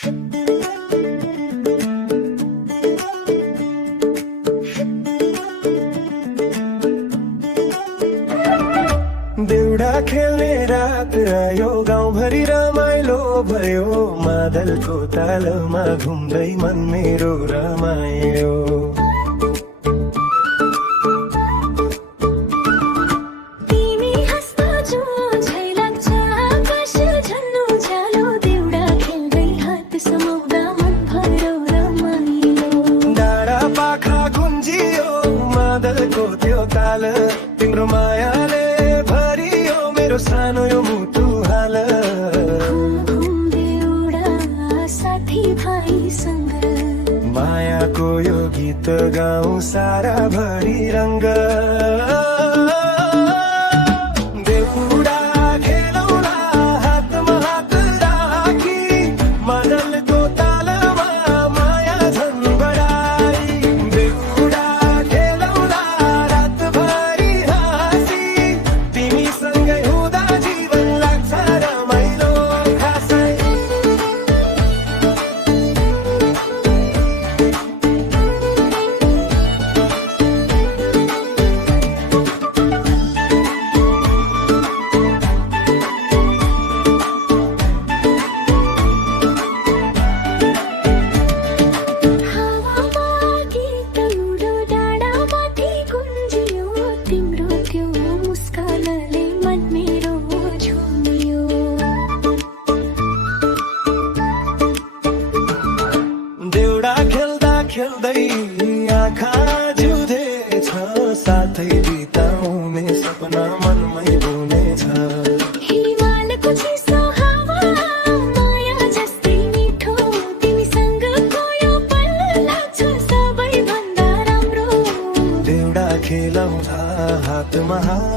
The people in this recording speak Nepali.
देउडा खेल्ने रात आयो, गाउँभरि रमाइलो भयो। मादलको तालमा घुम्दै मन मेरो रमायो। तिमी हाँस्दा जो झै लाग्छ आकाश झन्नु उज्यालो। देउडा खेल्दै हात समाउँदा मन भरो रमाइलो। डाँडा पाखा गुन्जियो मादलको त्यो ताल, तिम्रो मायाले भरियो मेरो सानो यो मुटु हाल। देउडा साथी भाइसँग मायाको यो गीत गाउँ सारा भरि रङ्ग। देउडा खेलौँला हातमा हात राखी, मादलको तालमा माया झन् बढाई। देउडा खेलौँला रातभरि हाँसी, तिमीसँगै हुँदा जीवन लाग्छ रमाइलो खासै। हावामा गीत उडो डाँडामाथि गुन्जियो। तिम्रो त्यो मुस्कानले मन मेरो झुम्यो। देउडा खेल्दा खेल्दै आँखा जिउँदैछ, साथै बिताउने सपना मनमै बुनेछ। हिमालको चिसो हावा माया जस्तै मिठो। तिमीसँगको यो पल लाग्छ सबैभन्दा राम्रो। देउडा खेलौँला हातमा हात